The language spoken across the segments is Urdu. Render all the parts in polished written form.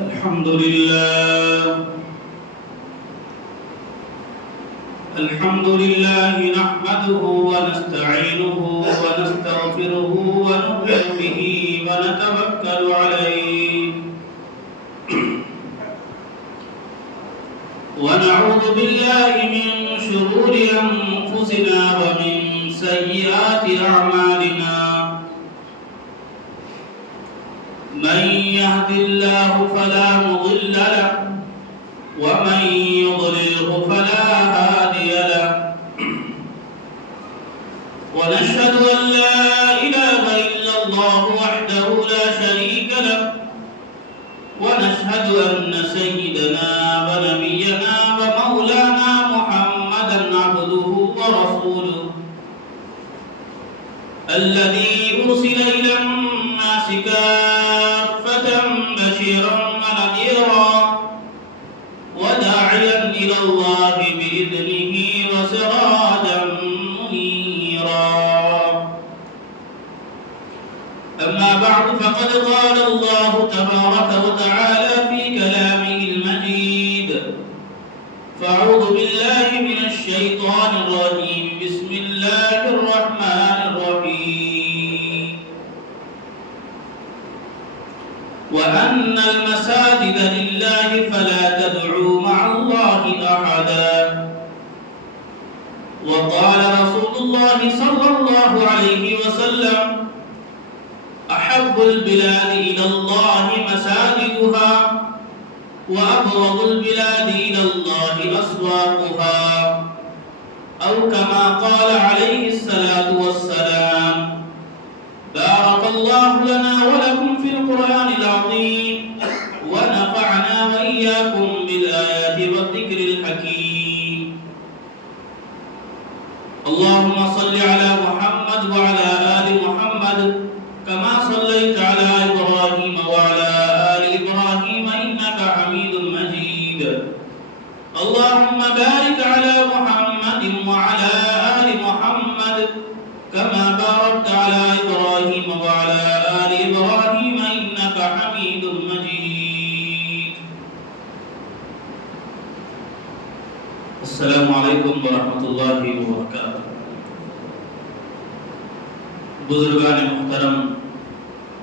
الحمد لله نحمده ونستعينه ونستغفره ونؤمن به ونتوكل عليه ونعوذ بالله من شرور أنفسنا ومن سيئات أعمالنا من يهد الله فلا مضل له ومن يضلله فلا هادي له ونشهد أن لا إله إلا الله وحده لا شريك له ونشهد أن سيدنا ونبينا ومولانا محمدا عبده ورسوله الذي أرسل إلى الناس كافة بشيرا ونذيرا وداعيا إلى الله بإذنه وسراجا منيرا أما بعد فقد قال الله تبارك وتعالى في كلامه المجيد فأعوذ بالله من الشيطان الرجيم بسم الله الرحمن الرحيم وأن المساجد لله فلا تدعوا مع الله أحدا وقال رسول الله صلى الله عليه وسلم أحب البلاد إلى الله مساجدها وأبغض البلاد إلى الله أسواقها أو كما قال عليه الصلاة والسلام بارك الله لنا ولكم في القرآن العظيم ونفعنا وإياكم بالآيات والذكر الحكيم اللهم صل على محمد وعلى آل محمد كما صليت على إبراهيم وعلى آل إبراهيم إنك حميد مجيد اللهم بارك على محمد وعلى آل محمد كما باركت على إبراهيم وعلى آل إبراهيم إنك حميد مجيد السلام عليكم ورحمة الله وبركاته بزرگان محترم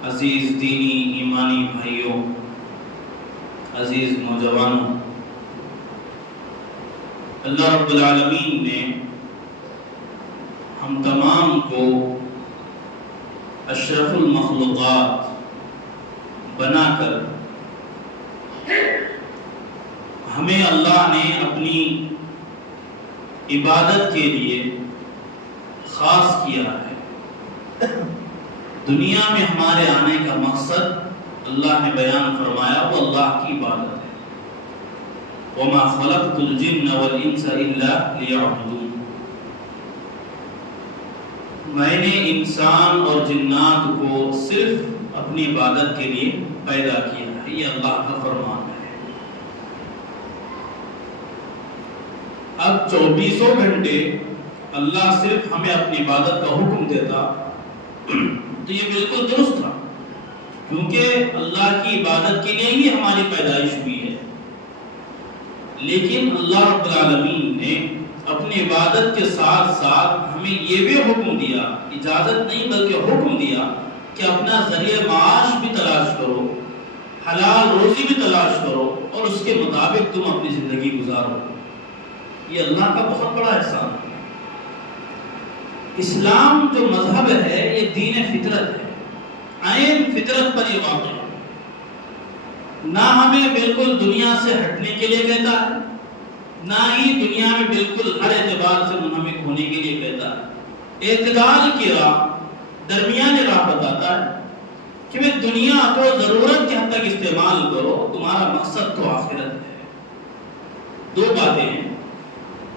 عزیز دینی ایمانی بھائیوں عزیز نوجوانوں اللہ رب العالمین نے ہم تمام کو اشرف المخلوقات بنا کر ہمیں اللہ نے اپنی عبادت کے لیے خاص کیا ہے دنیا میں ہمارے آنے کا مقصد اللہ نے بیان فرمایا وہ اللہ کی عبادت ہے وَمَا خَلَقْتُ الْجِنَّ وَالْإِنسَ إِلَّا لِيَعْبُدُونِ میں نے انسان اور جنات کو صرف اپنی عبادت کے لیے پیدا کیا ہے یہ اللہ کا فرمان ہے اب 24 گھنٹے اللہ صرف ہمیں اپنی عبادت کا حکم دیتا تو یہ بالکل درست تھا کیونکہ اللہ کی عبادت کے لیے ہی ہماری پیدائش ہوئی ہے لیکن اللہ رب العالمین نے اپنی عبادت کے ساتھ ساتھ ہمیں یہ بھی حکم دیا اجازت نہیں بلکہ حکم دیا کہ اپنا ذریعہ معاش بھی تلاش کرو حلال روزی بھی تلاش کرو اور اس کے مطابق تم اپنی زندگی گزارو یہ اللہ کا بہت بڑا احسان ہے اسلام جو مذہب ہے یہ دین فطرت ہے عین فطرت پر یہ واقع ہے نہ ہمیں بالکل دنیا سے ہٹنے کے لیے کہتا ہے نہ ہی دنیا میں بالکل ہر اعتبار سے منہمک ہونے کے لیے کہتا ہے اعتدال کی راہ درمیانی راہ بتاتا ہے کہ میں دنیا کو ضرورت کے حد تک استعمال کرو تمہارا مقصد تو آخرت ہے دو باتیں ہیں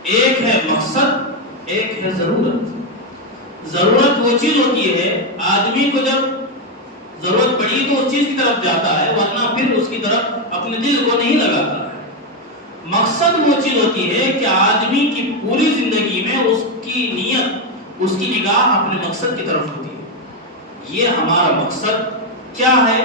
ایک ہے مقصد ایک ہے ضرورت ضرورت وہ چیز ہوتی ہے آدمی کو جب ضرورت پڑی تو اس چیز کی طرف جاتا ہے ورنہ پھر اس کی طرف اپنے دل کو نہیں لگاتا ہے مقصد وہ چیز ہوتی ہے کہ آدمی کی پوری زندگی میں اس کی نیت اس کی نگاہ اپنے مقصد کی طرف ہوتی ہے یہ ہمارا مقصد کیا ہے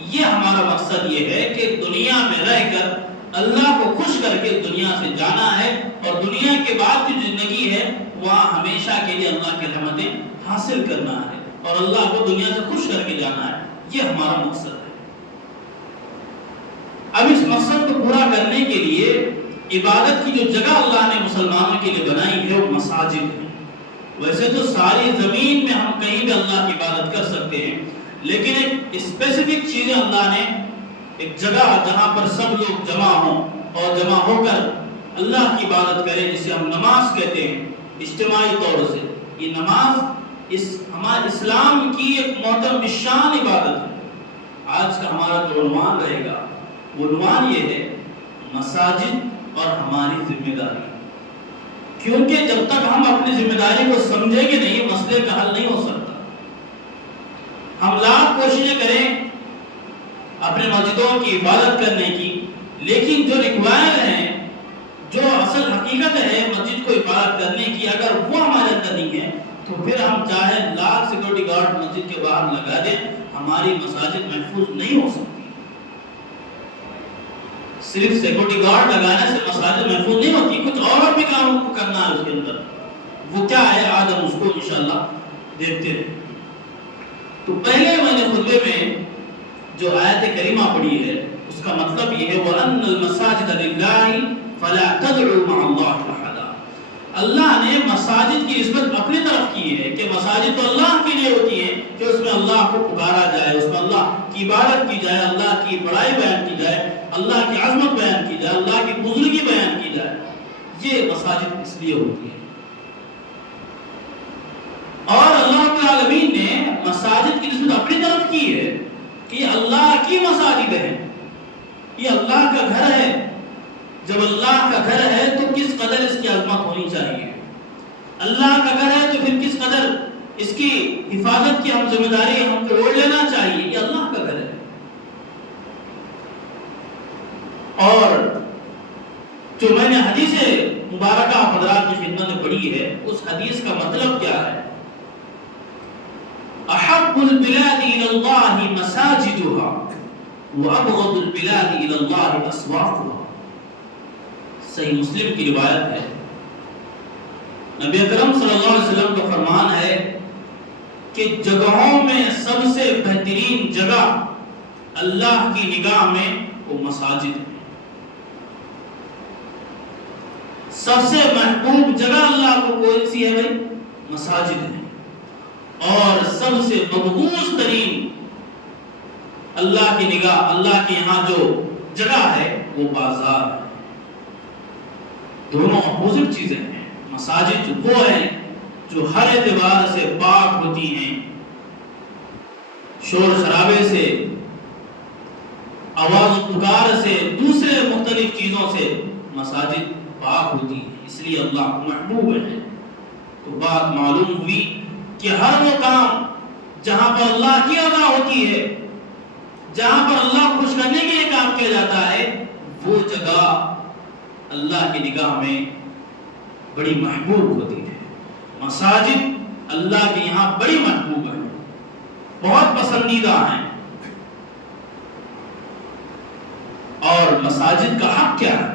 یہ ہمارا مقصد یہ ہے کہ دنیا میں رہ کر اللہ کو خوش کر کے دنیا سے جانا ہے، اور دنیا کے بعد کی زندگی ہے وہاں ہمیشہ کے لیے اللہ کی رحمتیں حاصل کرنا ہے اور اللہ کو دنیا سے خوش کر کے جانا ہے۔ یہ ہمارا مقصد ہے۔ اب اس مقصد کو پورا کرنے کے لیے عبادت کی جو جگہ اللہ نے مسلمانوں کے لیے بنائی ہے وہ مساجد ہے۔ ویسے تو ساری زمین میں ہم کہیں بھی اللہ کی عبادت کر سکتے ہیں، لیکن ایک اسپیسیفک چیزیں اللہ نے، ایک جگہ جہاں پر سب لوگ جمع ہوں اور جمع ہو کر اللہ کی عبادت کریں، جسے ہم نماز کہتے ہیں اجتماعی طور سے۔ یہ نماز ہمارے اسلام کی ایک محترم شان عبادت ہے۔ آج کا ہمارا جو عنوان رہے گا وہ عنوان یہ ہے مساجد اور ہماری ذمہ داری، کیونکہ جب تک ہم اپنی ذمہ داری کو سمجھیں گے نہیں مسئلے کا حل نہیں ہو سکتا۔ ہم لاکھ کوششیں کریں اپنے مسجدوں کی عبادت کرنے کی، لیکن جو ریکوائر ہیں، جو اصل حقیقت ہے مسجد کو عبادت کرنے کی، اگر وہ ہمارے اندر نہیں ہے تو پھر ہم چاہے لاکھ سیکورٹی گارڈ مسجد کے باہر لگا دیں، ہماری مساجد محفوظ نہیں ہو سکتی۔ صرف سیکورٹی گارڈ لگانے سے مساجد محفوظ نہیں ہوتی، کچھ اور بھی کام کو کرنا ہے اس کے اندر۔ وہ کیا ہے آج ہم اس کو انشاءاللہ دیکھتے ہیں۔ تو پہلے میں نے خطبے میں جو آیت کریمہ پڑھی ہے اس کا مطلب یہ ہے وَأَنَّ الْمَسَاجِدَ لِلَّهِ فَلَا تَدْعُوا مَعَ اللَّهِ أَحَدًا۔ اللہ نے مساجد کی نسبت اپنی طرف کی ہے کہ مساجد تو اللہ کے لیے ہوتی ہے کہ اس میں اللہ کو پکارا جائے، اس میں اللہ کی عبادت کی جائے، اللہ کی بڑائی بیان کی جائے، اللہ کی عظمت بیان کی جائے، اللہ کی بزرگی بیان کی جائے۔ یہ مساجد اس لیے ہوتی ہے۔ اور اللہ رب العالمین نے مساجد کی نسبت اپنی طرف کی ہے کہ یہ اللہ کی مساجد ہے، یہ اللہ کا گھر ہے۔ جب اللہ کا گھر ہے تو کس قدر اس کی عظمت ہونی چاہیے، اللہ کا گھر ہے تو پھر کس قدر اس کی حفاظت کی ہم ذمہ داری ہم کو اوڑھ لینا چاہیے، یہ اللہ کا گھر ہے۔ اور جو میں نے حدیث مبارکہ حضرات کی خدمت میں پڑھی ہے اس حدیث کا مطلب کیا ہے؟ احب البلاد الى الله مساجدها وابغض البلاد الى الله اسواقها۔ صحیح مسلم کی روایت ہے، نبی اکرم صلی اللہ علیہ وسلم کا فرمان ہے کہ جگہوں میں سب سے بہترین جگہ اللہ کی نگاہ میں وہ مساجد ہے۔ سب سے محبوب جگہ اللہ کو کون سی ہے بھائی؟ مساجد ہے۔ اور سب سے مقبول ترین اللہ کی نگاہ، اللہ کے یہاں جو جگہ ہے وہ بازار ہے۔ دونوں اپوزٹ چیزیں ہیں۔ مساجد وہ ہیں جو ہر اعتبار سے پاک ہوتی ہیں، شور شرابے سے، آواز و پکار سے، دوسرے مختلف چیزوں سے مساجد پاک ہوتی ہے، اس لیے اللہ محبوب ہے۔ تو بات معلوم ہوئی کہ ہر وہ کام جہاں پر اللہ کی رضا ہوتی ہے، جہاں پر اللہ کو خوش کرنے کے لیے کام کیا جاتا ہے، وہ جگہ اللہ کی نگاہ میں بڑی محبوب ہوتی ہے۔ مساجد اللہ کے یہاں بڑی محبوب ہے، بہت پسندیدہ ہیں۔ اور مساجد کا حق کیا ہے؟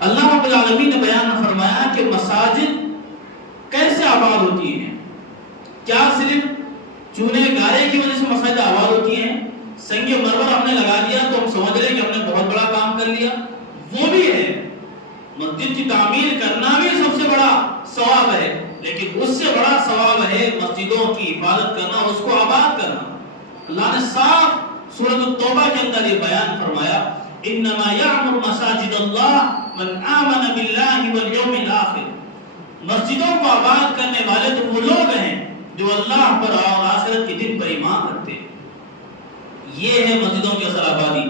اللہ رب العالمین نے بیان فرمایا کہ مساجد کیسے آباد ہوتی ہیں۔ کیا صرف چونے گارے کی وجہ سے مساجد آباد ہوتی ہیں؟ سنگ مرمر ہم نے لگا دیا تو ہم سمجھ رہے کہ ہم نے بہت بڑا کام کر لیا؟ وہ بھی ہے، مسجد کی تعمیر کرنا بھی سب سے بڑا ثواب ہے، لیکن اس سے بڑا ثواب ہے مسجدوں کی حفاظت کرنا، اس کو آباد کرنا۔ اللہ نے صاف سورۃ التوبہ کے اندر یہ بیان فرمایا انما یعمر مساجد اللہ من آمن باللہ والیوم الآخر۔ مسجدوں کو آباد کرنے والے تو وہ لوگ ہیں جو اللہ پر اور آخرت کے دن پر ایمان رکھتے ہیں۔ یہ ہے مسجدوں کی اصل آبادی۔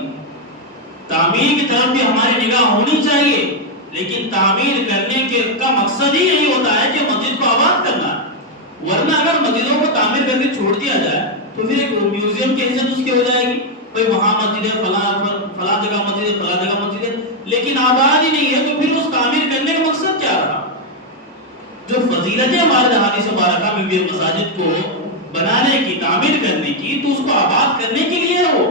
تعمیر کی طرف بھی ہماری نگاہ ہونی چاہیے، لیکن تعمیر کرنے کے کا مقصد ہی یہی ہوتا ہے کہ مسجد کو آباد کرنا ہے۔ ورنہ اگر مسجدوں کو تعمیر کر کے چھوڑ دیا جائے تو پھر ایک میوزیم کی حیثیت اس کی ہو جائے گی، بھئی وہاں مسجد ہے، فلاں جگہ مسجد ہے، فلاں جگہ مسجد ہے، لیکن آباد ہی نہیں ہے، تو پھر اس تعمیر کرنے کا مقصد کیا رہا؟ جو فضیلتیں ہمارے حدیث مبارکہ میں بھی مساجد کو بنانے کی، تعمیر کرنے کی، تو اس کو آباد کرنے کے لیے ہے۔ وہ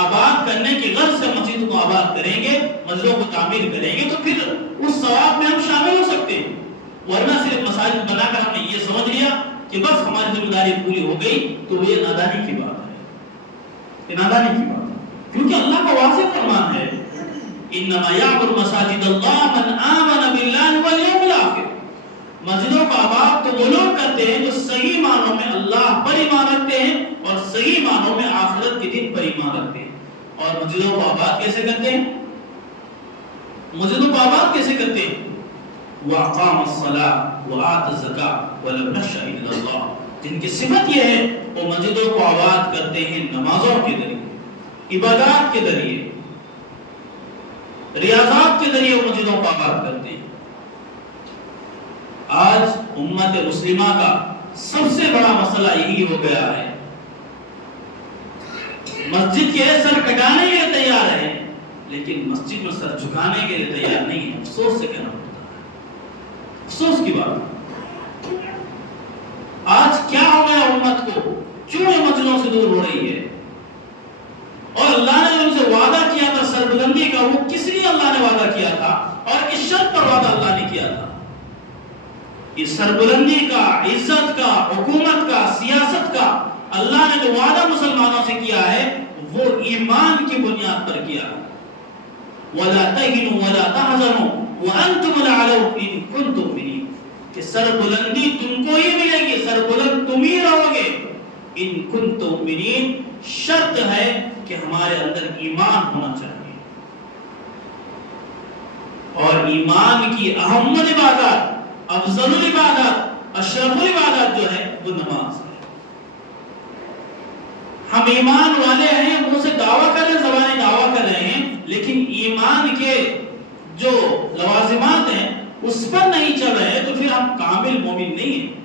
آباد کرنے کی غرض سے مسجد کو آباد کریں گے، مسجدوں کو تعمیر کریں گے، تو پھر اس ثواب میں ہم شامل ہو سکتے ہیں۔ ورنہ صرف مساجد بنا کر ہم نے یہ سمجھ لیا کہ بس ہماری ذمہ داری پوری ہو گئی، تو یہ نادانی کی بات ہے، یہ نادانی کی بات ہے، کیونکہ اللہ کا واضح فرمان ہے انما یعمر مساجد اللہ من آمن باللہ والیوم الآخر۔ مسجدوں کا آباد تو وہ لوگ کرتے ہیں جو صحیح معنوں میں اللہ پر ایمان رکھتے ہیں اور صحیح معنوں میں آخرت کے دن پر ایمان رکھتے ہیں۔ اور مسجدوں کو آباد کیسے کرتے ہیں؟ مسجدوں کو آباد کیسے کرتے ہیں؟ وَأَقَامَ الصَّلَاةَ وَآتَى الزَّكَاةَ وَلَمْ يَخْشَ إِلَّا اللَّهَ۔ جن کی صفت یہ ہے وہ مسجدوں کو آباد کرتے ہیں نمازوں کے ذریعے، عبادات کے ذریعے، ریاضات کے ذریعے وہ مسجدوں کو آباد کرتے ہیں۔ آج امت مسلمہ کا سب سے بڑا مسئلہ یہی ہو گیا ہے، مسجد کے سر کٹانے کے لیے تیار ہے لیکن مسجد میں سر جھکانے کے لیے تیار نہیں ہے۔ افسوس سے کہنا پڑتا ہے، افسوس کی بات۔ آج کیا ہو گیا امت کو، کیوں یہ مسجدوں سے دور ہو رہی ہے؟ اور اللہ نے ان سے وعدہ کیا تھا سربلندی کا، وہ کس لیے اللہ نے وعدہ کیا تھا اور کس شرط پر وعدہ اللہ نے کیا تھا؟ اس سربلندی کا، عزت کا، حکومت کا، سیاست کا اللہ نے جو وعدہ مسلمانوں سے کیا ہے وہ ایمان کی بنیاد پر کیا۔ وَلَا تَهِنُوا وَلَا تَحْزَنُوا وَأَنْتُمُ الْأَعْلَوْنَ إِن كُنتُم مُّؤْمِنِينَ کہ سربلندی تم کو ہی ملے گی، سربلند تم ہی رہو گے۔ ان کنتم مؤمنین، شرط ہے کہ ہمارے اندر ایمان ہونا چاہیے، اور ایمان کی اہم عبادت، افضل العبادات، اشرف العبادات جو ہے وہ نماز ہے۔ ہم ایمان والے ہیں، منہ سے دعویٰ کر رہے ہیں، زبانی دعویٰ کر رہے ہیں، لیکن ایمان کے جو لوازمات ہیں اس پر نہیں چل رہے تو پھر ہم کامل مومن نہیں ہیں۔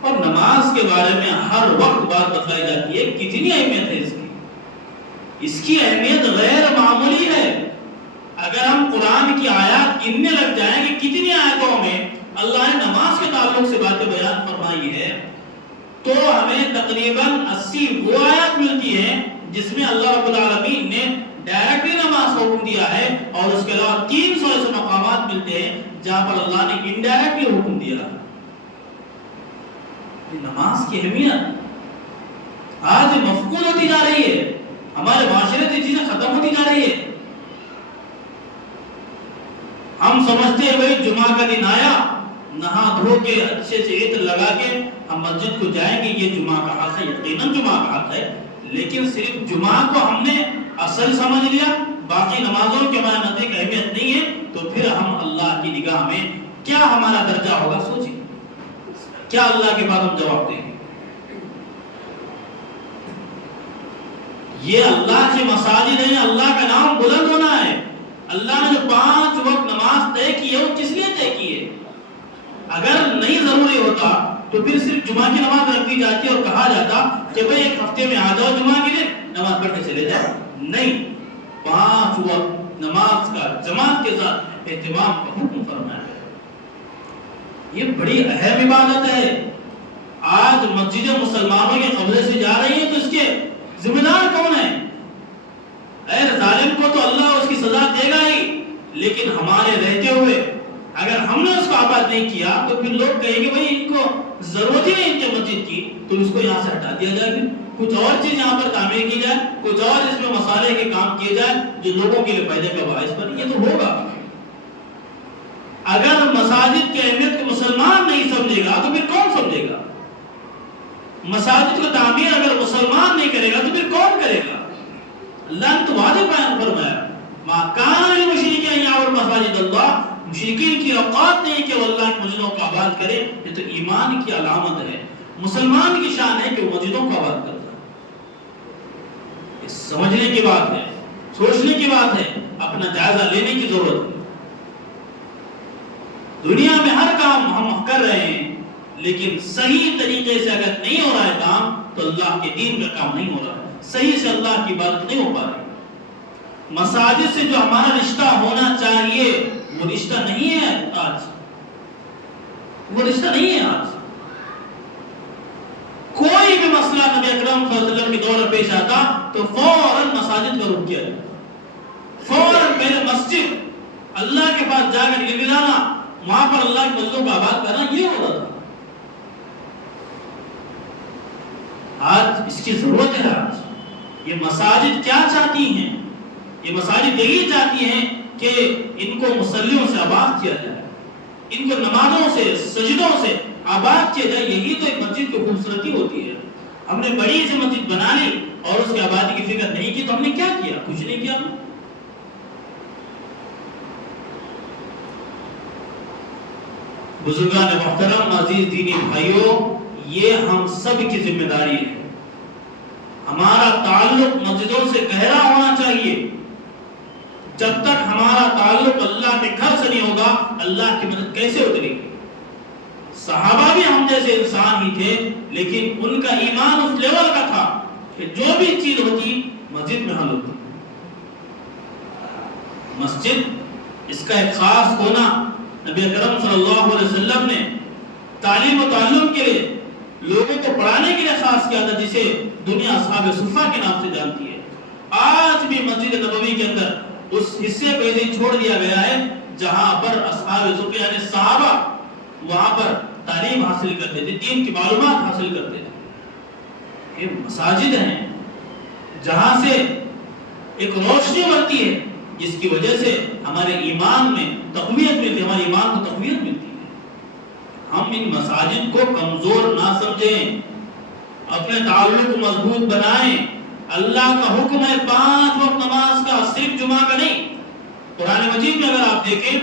اور نماز کے بارے میں ہر وقت بات بتائی جاتی ہے، کتنی اہمیت ہے اس کی، اس کی اہمیت غیر معمولی ہے۔ اگر ہم قرآن کی آیات گننے لگ جائیں کہ کتنی آیتوں میں اللہ نے نماز کے تعلق سے باتیں بیان فرمائی ہے، تو ہمیں تقریباً 80 وہ آیات ملتی ہیں جس میں اللہ رب العالمین نے ڈائریکٹلی نماز کو حکم دیا ہے، اور اس کے علاوہ 300 ایسے مقامات ملتے ہیں جہاں پر اللہ نے انڈائریکٹلی حکم دیا ہے۔ نماز کی اہمیت آج مفقود ہوتی جا رہی ہے، ہمارے معاشرے سے چیزیں ختم ہوتی جا رہی ہے۔ ہم سمجھتے ہیں بھائی جمعہ کا دن آیا، نہا دھو کے اچھے سے عطر لگا کے ہم مسجد کو جائیں گے، یہ جمعہ کا حق ہے، یقیناً جمعہ کا حق ہے، لیکن صرف جمعہ کو ہم نے اصل سمجھ لیا، باقی نمازوں کے ہمارے نزدیک اہمیت نہیں ہے، تو پھر ہم اللہ کی نگاہ میں کیا ہمارا درجہ ہوگا؟ سوچیں، کیا اللہ کے بعد ہم جواب دیں گے؟ یہ اللہ کی مساجد ہیں، اللہ کا نام بلند ہونا ہے۔ اللہ نے جو 5 وقت نماز طے کی ہے وہ کس لیے طے کی ہے؟ اگر نہیں ضروری ہوتا تو پھر صرف جمعہ کی نماز رکھ دی جاتی اور کہا جاتا کہ بھئی ایک ہفتے میں آ جاؤ جمعہ کے دن، نماز پڑھ کے چلے جاؤ۔ نہیں، 5 وقت نماز کا جماعت کے ساتھ اہتمام کا حکم فرمایا ہے۔ یہ بڑی اہم عبادت ہے۔ آج مسجدیں مسلمانوں کے قبضے سے جا رہی ہیں تو اس کے ذمہ دار کون ہیں؟ اے ظالم کو تو اللہ اس کی سزا دے گا ہی، لیکن ہمارے رہتے ہوئے اگر ہم نے اس کو آباد نہیں کیا تو پھر لوگ کہیں گے بھئی ان کو ضرورت ہی نہیں ان کے مسجد کی، تو اس کو یہاں سے ہٹا دیا جائے گا، کچھ اور چیز یہاں پر تعمیر کی جائے، کچھ اور اس میں مسالے کے کام کیے جائے جو لوگوں کے لیے فائدے کا باعث بنے۔ یہ تو ہوگا۔ اگر مساجد کی اہمیت کو مسلمان نہیں سمجھے گا تو پھر کون سمجھے گا؟ مساجد کو تعمیر اگر مسلمان نہیں کرے گا تو پھر کون کرے گا؟ اللہ نے تو واضح بیان فرمایا، ما کان للمشرکین ان یعمروا مساجد اللہ، مشرکین کی اوقات نہیں کہ وہ اللہ کی مسجدوں کو آباد کرے۔ یہ تو ایمان کی علامت ہے، مسلمان کی شان ہے کہ وہ مسجدوں کو آباد کرتا ہے۔ یہ سمجھنے کی بات ہے، سوچنے کی بات ہے، اپنا جائزہ لینے کی ضرورت ہے۔ دنیا میں ہر کام ہم کر رہے ہیں لیکن صحیح طریقے سے اگر نہیں ہو رہا ہے کام تو اللہ کے دین کا کام نہیں ہو رہا ہے، صحیح سے اللہ کی بات نہیں ہو پا رہی۔ مساجد سے جو ہمارا رشتہ ہونا چاہیے وہ رشتہ نہیں ہے آج، وہ رشتہ نہیں ہے آج۔ کوئی بھی مسئلہ نبی اکرم صلی اللہ علیہ وسلم کے دور میں پیش آتا تو فوراً مساجد کا رخ کیا جاتا، فوراً پہلے مسجد، اللہ کے پاس جا کر گڑگڑانا، وہاں پر اللہ کے مسجدوں کو آباد کرنا، یہ ہو رہا تھا۔ آج اس کی ضرورت ہے۔ آج یہ مساجد کیا چاہتی ہیں؟ یہ مساجد یہی چاہتی ہیں کہ ان کو مصلیوں سے آباد کیا جائے، ان کو نمازوں سے، سجدوں سے آباد کیا جائے۔ یہی تو ایک مسجد کی خوبصورتی ہوتی ہے۔ ہم نے بڑی سی مسجد بنا لی اور اس کی آبادی کی فکر نہیں کی تو ہم نے کیا کیا؟ کچھ نہیں کیا۔ بزرگان محترم، عزیز دینی بھائیوں، یہ ہم سب کی ذمہ داری ہے۔ ہمارا تعلق مسجدوں سے گہرا ہونا چاہیے۔ جب تک ہمارا تعلق اللہ کے گھر سے نہیں ہوگا، اللہ کی مدد کیسے اترے گی؟ صحابہ بھی ہم جیسے انسان ہی تھے، لیکن ان کا ایمان اس لیول کا تھا کہ جو بھی چیز ہوتی مسجد میں حل ہوتی۔ مسجد، اس کا ایک خاص کونا نبی اکرم صلی اللہ علیہ وسلم نے تعلیم و تعلم کے لیے، لوگوں کو پڑھانے کے لیے خاص کیا تھا، جسے دنیا اصحاب صفہ کے نام سے جانتی ہے۔ آج بھی مسجد نبوی کے اندر اس حصے کو ایسے چھوڑ دیا گیا ہے جہاں پر اصحاب صفہ یعنی صحابہ وہاں پر تعلیم حاصل کرتے تھے، دین کی معلومات حاصل کرتے تھے۔ یہ مساجد ہیں جہاں سے ایک روشنی بڑھتی ہے، جس کی وجہ سے ہمارے ایمان میں تقویت ملتی ہے، ہمارے ایمان کو تقویت ملتی ہے۔ ہم ان مساجد کو کمزور نہ سمجھیں، اپنے تعلق کو مضبوط بنائیں۔ اللہ کا حکم ہے 5 وقت نماز کا، صرف جمعہ کا نہیں۔ قرآن مجید میں اگر آپ دیکھیں،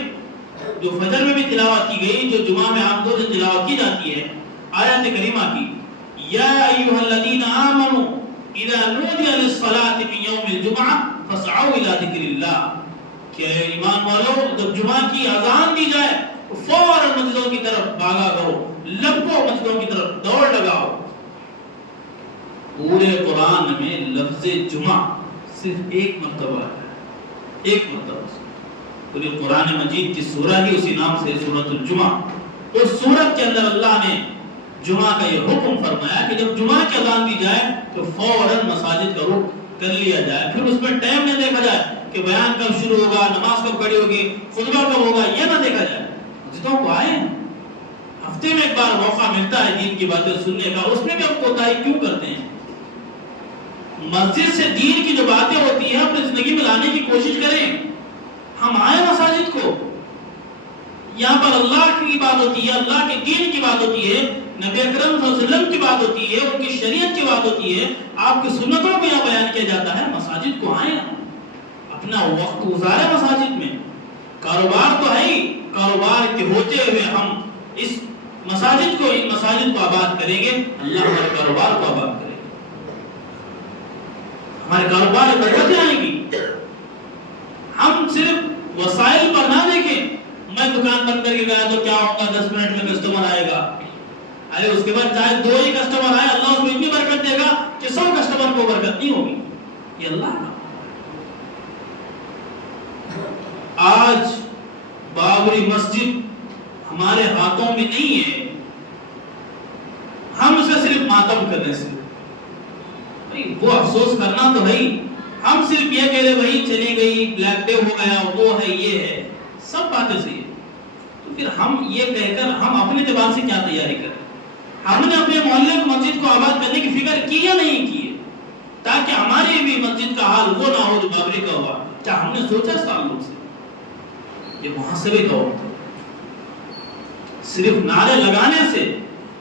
جو فجر میں بھی تلاوت کی گئی، جو جمعہ میں عام طور سے تلاوت کی جاتی ہے، آیت کریمہ کی، یا ایھا الذین آمنوا اذا نودی للصلاۃ من یوم الجمعہ فاسعوا الی ذکر اللہ، کہ ایمان والو جب جمعہ کی اذان دی جائے تو فوراً مسجدوں کی طرف بھاگا کرو، لپکو مسجدوں کی طرف دوڑ لگاؤ۔ پورے قرآن میں لفظ جمعہ صرف ایک مرتبہ ہے، ایک مرتبہ۔ پورے قرآن مجید کی سورہ ہی اسی نام سے سورۃ الجمعہ۔ اس سورت کے اندر اللہ نے جمعہ کا یہ حکم فرمایا کہ جب جمعہ کی اذان دی جائے تو فوراً مساجد کا رخ کر لیا جائے۔ پھر اس میں ٹائم نہ دیکھا جائے کہ بیان کب شروع ہوگا، نماز کب کھڑی ہوگی، خطبہ کب ہوگا، یہ نہ دیکھا جائے۔ مسجدوں کو آئے، ہفتے میں ایک بار موقع ملتا ہے دین کی باتیں سننے کا، اس میں بھی ہم کوتاہی کیوں کرتے ہیں؟ مسجد سے دین کی جو باتیں ہوتی ہیں اپنی زندگی میں لانے کی کوشش کریں۔ ہم آئے مساجد کو، یہاں پر اللہ کی بات ہوتی ہے، اللہ کے دین کی بات ہوتی ہے، نبی اکرم صلی اللہ علیہ وسلم کی بات ہوتی ہے، ان کی شریعت کی بات ہوتی ہے، آپ کی سنتوں کو یہاں بیان کیا جاتا ہے۔ مساجد کو آئیں، اپنا وقت گزارے مساجد میں۔ کاروبار تو ہے ہی، کاروبار کے ہوتے ہوئے ہم اس مساجد کو، ان مساجد کو آباد کریں گے، اللہ ہمارے کاروبار کو آباد کرے گا، ہمارے کاروبار میں برکتیں آئیں گی۔ ہم صرف وسائل پر نہ دیکھیں، میں دکان بند کر کے گیا تو کیا ہوگا، 10 منٹ میں کسٹمر آئے گا، ارے اس کے بعد چاہے 2 ہی کسٹمر آئے، اللہ اس کو اتنی برکت دے گا کہ 100 کسٹمر کو برکت نہیں ہوگی۔ یہ اللہ کا۔ آج بابری مسجد ہمارے ہاتھوں میں نہیں ہے، ہم اسے صرف ماتم کرنے سے، وہ افسوس کرنا تو ہے، ہم صرف یہ کہہ رہے وہی چلی گئی، بلیک ڈے ہو گیا، وہ ہے، یہ ہے، سب باتیں صحیح ہے۔ تو پھر ہم یہ کہہ کر ہم اپنے اعتبار سے کیا تیاری کریں؟ ہم نے اپنے محلے کو مسجد کو آباد کرنے کی فکر کی یا نہیں کی ہے، تاکہ ہماری بھی مسجد کا حال وہ نہ ہو جو بابری کا ہوا؟ کیا ہم نے سوچا اس تعلق سے؟ یہ محاسبے کا وقت ہے۔ صرف نعرے لگانے سے،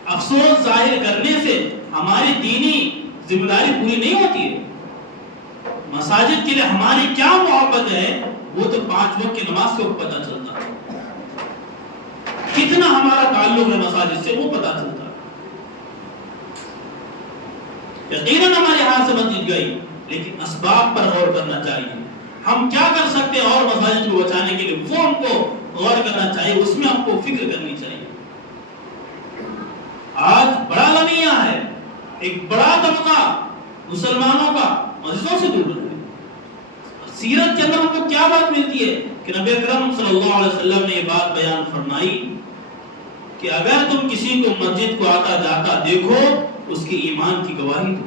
افسوس ظاہر کرنے سے ہماری دینی ذمہ داری پوری نہیں ہوتی ہے۔ مساجد کے لیے ہماری کیا محبت ہے وہ تو 5 وقت کی نماز کو پتہ چلتا ہے، کتنا ہمارا تعلق ہے مساجد سے وہ پتہ چلتا ہے۔ یقیناً ہمارے ہاتھ سے مسجد گئی، لیکن اسباب پر غور کرنا چاہیے، ہم کیا کر سکتے ہیں اور مساجد کو بچانے کے لیے وہ ہم کو غور کرنا چاہیے، اس میں ہم کو فکر کرنی چاہیے۔ آج بڑا لمیہ ہے، ایک بڑا طبقہ مسلمانوں کا مسجدوں سے دور ہے۔ سیرت کے اندر ہم کو کیا بات ملتی ہے کہ نبی اکرم صلی اللہ علیہ وسلم نے یہ بات بیان فرمائی کہ اگر تم کسی کو مسجد کو آتا جاتا دیکھو اس کے ایمان کی گواہی دو.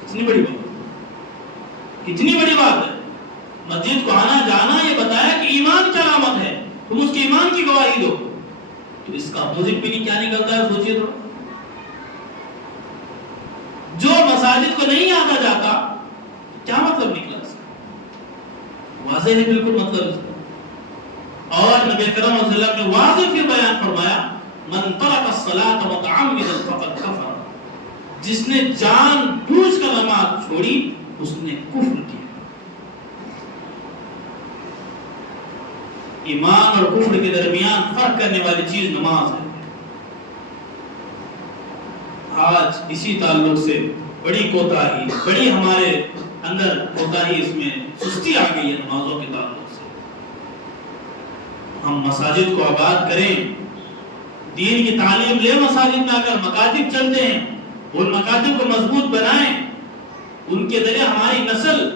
کتنی بڑی بات، کتنی بڑی بات ہے. مسجد کو آنا جانا یہ بتایا کہ ایمان کی علامت ہے، تم اس کے ایمان کی گواہی دو. تو اس کا اپوزٹ بھی نہیں کیا نکلتا ہے، سوچیے تو. جو مساجد کو نہیں آتا جاتا کیا مطلب نکلا اس کا؟ واضح ہے بالکل مطلب اس کا. اور نبی کریم صلی اللہ علیہ وسلم نے واضح پھر بیان فرمایا من ترک الصلاۃ متعمدا فقد کفر، جس نے جان بوجھ کر نماز چھوڑی اس نے کفر کیا. ایمان اور کفر کے درمیان فرق کرنے والی چیز نماز ہے. آج اسی تعلق سے بڑی کوتاہی، بڑی ہمارے اندر کوتاہی، اس میں سستی آ گئی ہے نمازوں کے تعلق سے. ہم مساجد کو آباد کریں، دین کی تعلیم لے مساجد میں آ کر، مکاتب چلتے ہیں، ان مکاتب کو مضبوط بنائیں، ان کے ذریعے ہماری نسل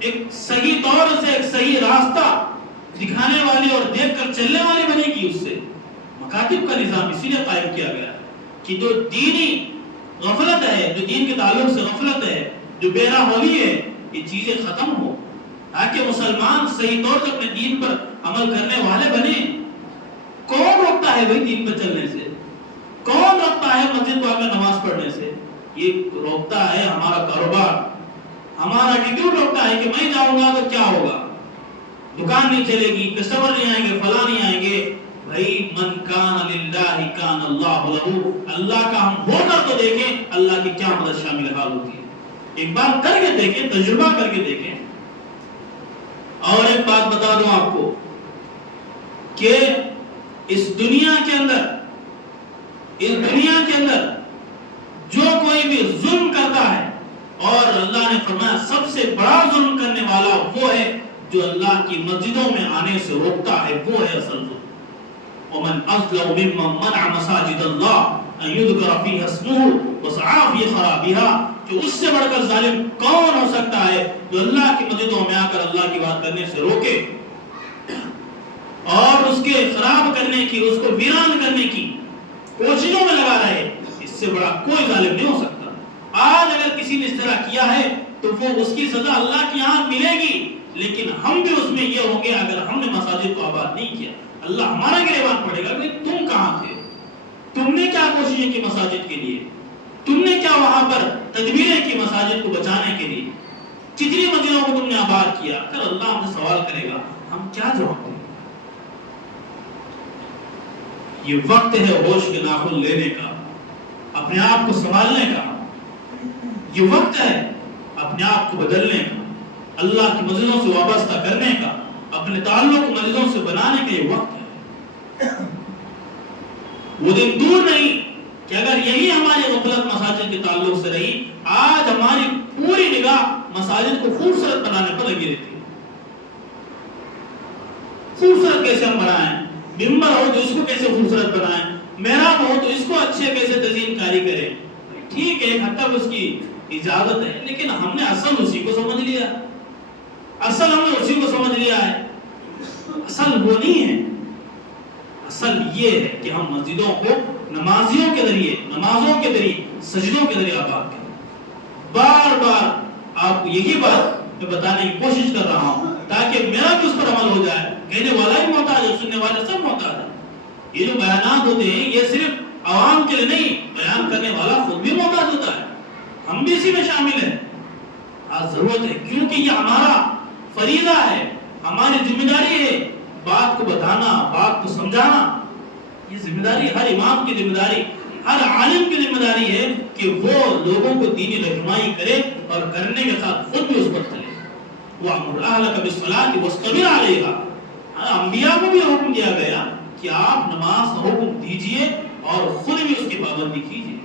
ایک صحیح طور سے ایک صحیح راستہ دکھانے والی اور دیکھ کر چلنے والی بنے گی. اس سے مکاتب کا نظام اسی لیے قائم کیا گیا کہ جو دینی غفلت ہے، جو دین کے تعلق سے غفلت ہے، جو بے راہوی ہے، یہ چیزیں ختم ہو تاکہ مسلمان صحیح طور سے اپنے دین پر عمل کرنے والے بنے. کون روکتا ہے بھائی دین پر چلنے سے؟ کون روکتا ہے مسجد کو آ کر نماز پڑھنے سے؟ یہ روکتا ہے ہمارا کاروبار، ہمارا ایٹیٹیوڈ روکتا ہے کہ میں جاؤں گا تو کیا ہوگا، دکان نہیں چلے گی، کسٹمر نہیں آئیں گے، فلاں نہیں آئیں گے. بھائی من کان للہ کان اللہ لہ، اللہ کا ہم ہو کر تو دیکھیں اللہ کی کیا مدد شامل حال ہوتی ہے. ایک بار کر کے دیکھیں، تجربہ کر کے دیکھیں. اور ایک بات بتا دوں آپ کو کہ اس دنیا کے اندر جو کوئی بھی ظلم کرتا ہے، اور اللہ نے فرمایا سب سے بڑا ظلم کرنے والا وہ ہے جو اللہ کی مسجدوں میں آنے سے روکتا ہے، وہ ہے اصل ظلم. ومن اظلم ممن منع مساجد اللہ ان یذکر فیہا اسمہ وسعی فی خرابها، کہ اس سے بڑھ کر ظالم کون ہو سکتا ہے جو اللہ کی مسجدوں میں آ کر اللہ کی بات کرنے سے روکے اور اس کے خراب کرنے کی، اس کو ویران کرنے کی کوششوں میں لگا رہے. اس سے بڑا کوئی ظالم نہیں ہو سکتا. آج اگر کسی نے اس طرح کیا ہے تو وہ اس کی سزا اللہ کی یہاں ملے گی، لیکن ہم بھی اس میں یہ ہوں گے اگر ہم نے مساجد کو آباد نہیں کیا. اللہ ہمارا گریبان پڑے گا کہ تم کہاں تھے، تم نے کیا کوششیں کی مساجد کے لیے، تم نے کیا وہاں پر تدبیریں کی مساجد کو بچانے کے لیے، کتنی مسجدوں کو تم نے آباد کیا. اگر اللہ ہم سے سوال کرے گا ہم کیا جواب دیں؟ یہ وقت ہے ہوش کے ناخن لینے کا، اپنے آپ کو سنبھالنے کا. یہ وقت ہے اپنے آپ کو بدلنے کا، اللہ کی مسجدوں سے وابستہ کرنے کا، اپنے تعلق کو مسجدوں سے بنانے کا. یہ وقت ہے. وہ دن دور نہیں کہ اگر یہی ہماری غفلت مساجد کے تعلق سے رہی، آج ہماری پوری نگاہ مساجد کو خوبصورت بنانے پر لگی رہتی ہے. خوبصورت کیسے ہم بنائیں، ممبر ہو تو اس کو کیسے خوبصورت بنائیں، محراب ہو تو اس کو اچھے کیسے تزئین کاری کریں. ٹھیک ہے، ایک حد تک اس کی اجازت ہے، لیکن ہم نے اصل اسی کو سمجھ لیا، اصل ہم نے اسی کو سمجھ لیا ہے. اصل وہ نہیں ہے. اصل یہ ہے کہ ہم مسجدوں کو نمازیوں کے ذریعے، نمازوں کے ذریعے، سجدوں کے ذریعے آباد کریں. بار بار آپ کو یہی بات میں بتانے کی کوشش کر رہا ہوں تاکہ میرا بھی اس پر عمل ہو جائے. کہنے والا ہی محتاج ہے، سننے والے سب محتاج ہیں. یہ جو بیانات ہوتے ہیں یہ صرف عوام کے لیے نہیں، بیان کرنے والا خود بھی محتاج ہوتا ہے. ہم بھی اسی میں شامل ہیں. آج ضرورت ہے کیونکہ یہ ہمارا فریضہ ہے، ہماری ذمہ داری ہے بات کو بتانا، بات کو سمجھانا. یہ ذمہ داری ہر امام کی ذمہ داری، ہر عالم کی ذمہ داری ہے کہ وہ لوگوں کو دینی رہنمائی کرے اور کرنے کے ساتھ خود بھی اس پر چلے. وَأْمُرْ أَهْلَكَ بِالصَّلَاةِ وَاصْطَبِرْ عَلَيْهَا. انبیاء کو بھی حکم دیا گیا کہ آپ نماز کا حکم دیجئے اور خود بھی اس کی پابندی کیجئے.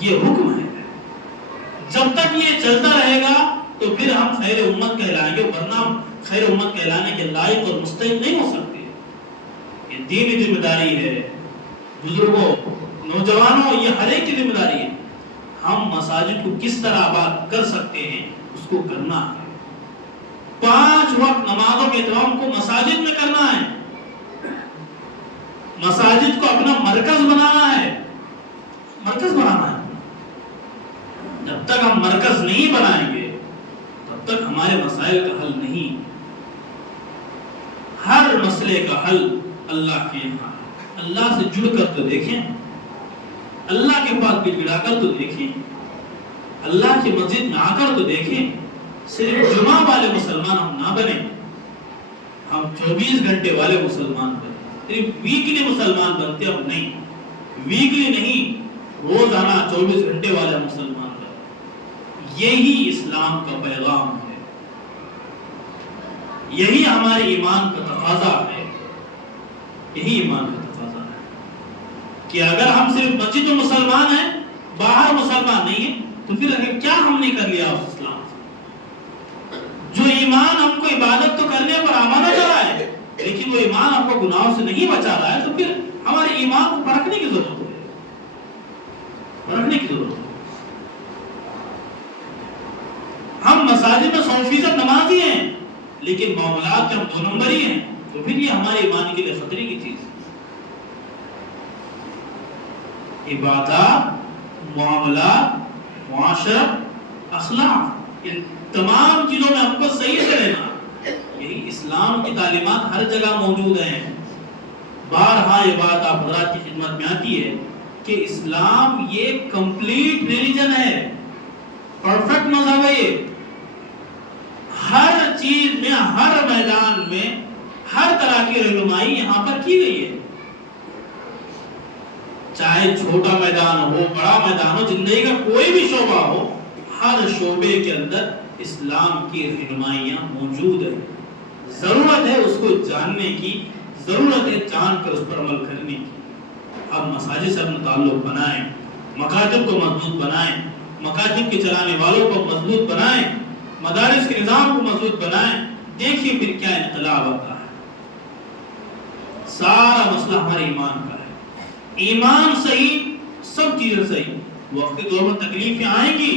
یہ حکم ہے. جب تک یہ چلتا رہے گا تو پھر ہم خیر امت کہلائیں گے، ورنہ ہم خیر امت کہلانے کے لائق اور مستحق نہیں ہو سکتے. یہ دینی ذمہ داری ہے. بزرگوں، نوجوانوں، یہ ہر ایک کی ذمہ داری ہے. ہم مساجد کو کس طرح آباد کر سکتے ہیں اس کو کرنا ہے. 5 وقت نمازوں کے اہتمام کو مساجد میں کرنا ہے. مساجد کو اپنا مرکز بنانا ہے. مرکز بنانا ہے. جب تک ہم مرکز نہیں بنائیں گے تب تک ہمارے مسائل کا حل نہیں. ہر مسئلے کا حل اللہ کے یہاں ہے. اللہ سے جڑ کر تو دیکھیں, اللہ کے پاس گڑ گڑا کر تو دیکھیں, اللہ کی مسجد میں آ کر تو دیکھیں. صرف جمعہ والے مسلمان ہم نہ بنیں, ہم 24 گھنٹے والے مسلمان بنیں. صرف ویکلی مسلمان بنتے ہم نہیں, ویکلی نہیں, روزانہ 24 گھنٹے والے مسلمان بنیں. یہی اسلام کا پیغام ہے, یہی ہمارے ایمان کا تقاضا ہے. یہی ایمان کا تقاضا ہے کہ اگر ہم صرف مسجد میں مسلمان ہیں, باہر مسلمان نہیں ہیں, تو پھر کیا ہم نے کر لیا اس اسلام سے؟ جو ایمان ہم کو عبادت تو کرنے پر آمادہ کر رہا ہے, لیکن وہ ایمان ہم کو گناہوں سے نہیں بچا رہا ہے, تو پھر ہمارے ایمان کو پرکھنے کی ضرورت ہے, پرکھنے کی ضرورت ہے. ہم مساجد میں 100% نمازی ہیں, لیکن معاملات کے ہم 2 نمبری ہیں, تو پھر یہ ہمارے ایمان کے لیے خطرے کی چیز ہے. عبادات, معاملات, معاشرت, اخلاق, ان تمام چیزوں میں ہم کو صحیح سے رہنا, یہی اسلام کی تعلیمات ہر جگہ موجود ہیں. بارہا یہ بات آپ حضرات کی خدمت میں آتی ہے کہ اسلام یہ کمپلیٹ ریلیجن ہے, پرفیکٹ مذہب ہے. یہ ہر چیز میں, ہر میدان میں, ہر طرح کی رہنمائی یہاں پر کی گئی ہے. چاہے چھوٹا میدان ہو, بڑا میدان ہو, زندگی کا کوئی بھی شعبہ ہو, ہر شعبے کے اندر اسلام کی رہنمائیاں موجود ہیں. ضرورت ہے اس کو جاننے کی, ضرورت ہے جان کر اس پر عمل کرنے کی. اب مساجد سے اپنا تعلق بنائیں, مکاتب کو مضبوط بنائیں, مکاتب کے چلانے والوں کو مضبوط بنائیں, مدارس کے نظام کو مضبوط بنائیں. دیکھیے پھر کیا انقلاب آتا ہے. سارا مسئلہ ہمارے ایمان کا ہے. ایمان صحیح, سب چیزیں صحیح. وقت کے دور میں تکلیفیں آئیں گی,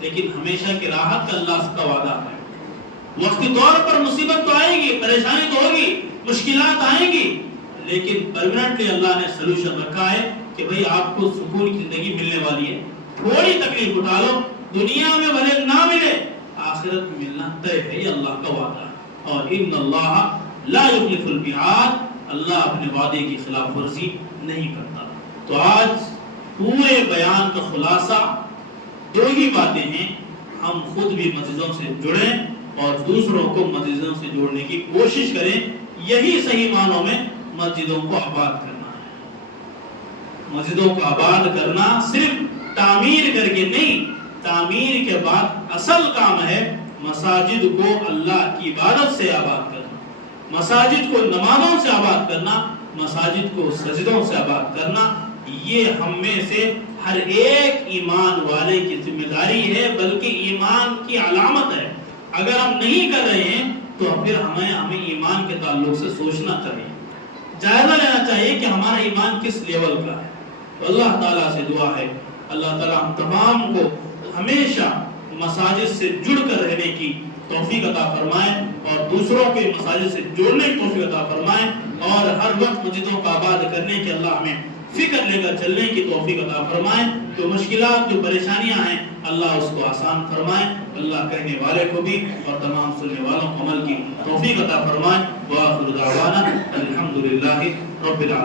لیکن ہمیشہ کی راحت کا اللہ کا وعدہ ہے. وقتی طور پر مصیبت تو آئے گی, پریشانی تو ہوگی, مشکلات آئیں گی, لیکن پرماننٹلی اللہ نے سلوشن رکھا ہے کہ بھئی آپ کو سکون کی زندگی ملنے والی ہے. تھوڑی تکلیف اٹھا لو, دنیا میں بھلے نہ ملے, آخرت میں ملنا طے ہے, یہ اللہ کا وعدہ ہے. اور ان اللہ لا یخلف المیعاد, اللہ اپنے وعدے کی خلاف ورزی نہیں کرتا. تو آج پورے بیان کا خلاصہ 2 ہی باتیں ہیں. ہم خود بھی مسجدوں سے جڑیں اور دوسروں کو مسجدوں سے جوڑنے کی کوشش کریں. یہی صحیح معنوں میں مسجدوں کو آباد کرنا ہے. مسجدوں کو آباد کرنا صرف تعمیر کر کے نہیں, تعمیر کے بعد اصل کام ہے مساجد کو اللہ کی عبادت سے آباد کرنا, مساجد کو نمازوں سے آباد کرنا, مساجد کو سجدوں سے آباد کرنا. یہ ہم میں سے ہر ایک ایمان والے کی ذمہ داری ہے, بلکہ ایمان کی علامت ہے. اگر ہم نہیں کر رہے ہیں تو پھر ہمیں ایمان کے تعلق سے سوچنا چاہیے, جائزہ لینا چاہیے کہ ہمارا ایمان کس لیول کا ہے. تو اللہ تعالیٰ سے دعا ہے, اللہ تعالیٰ ہم تمام کو ہمیشہ مساجد سے جڑ کر رہنے کی توفیق عطا فرمائے, اور دوسروں کو مساجد سے جوڑنے کی توفیق عطا فرمائے, اور ہر وقت مسجدوں کو آباد کرنے کے اللہ ہمیں فکر لے کر چلنے کی توفیق عطا فرمائے. جو مشکلات, جو پریشانیاں ہیں, اللہ اس کو آسان فرمائے. اللہ کہنے والے کو بھی اور تمام سننے والوں کو عمل کی توفیق عطا فرمائے. وآخر دعوانا الحمدللہ رب العالمین.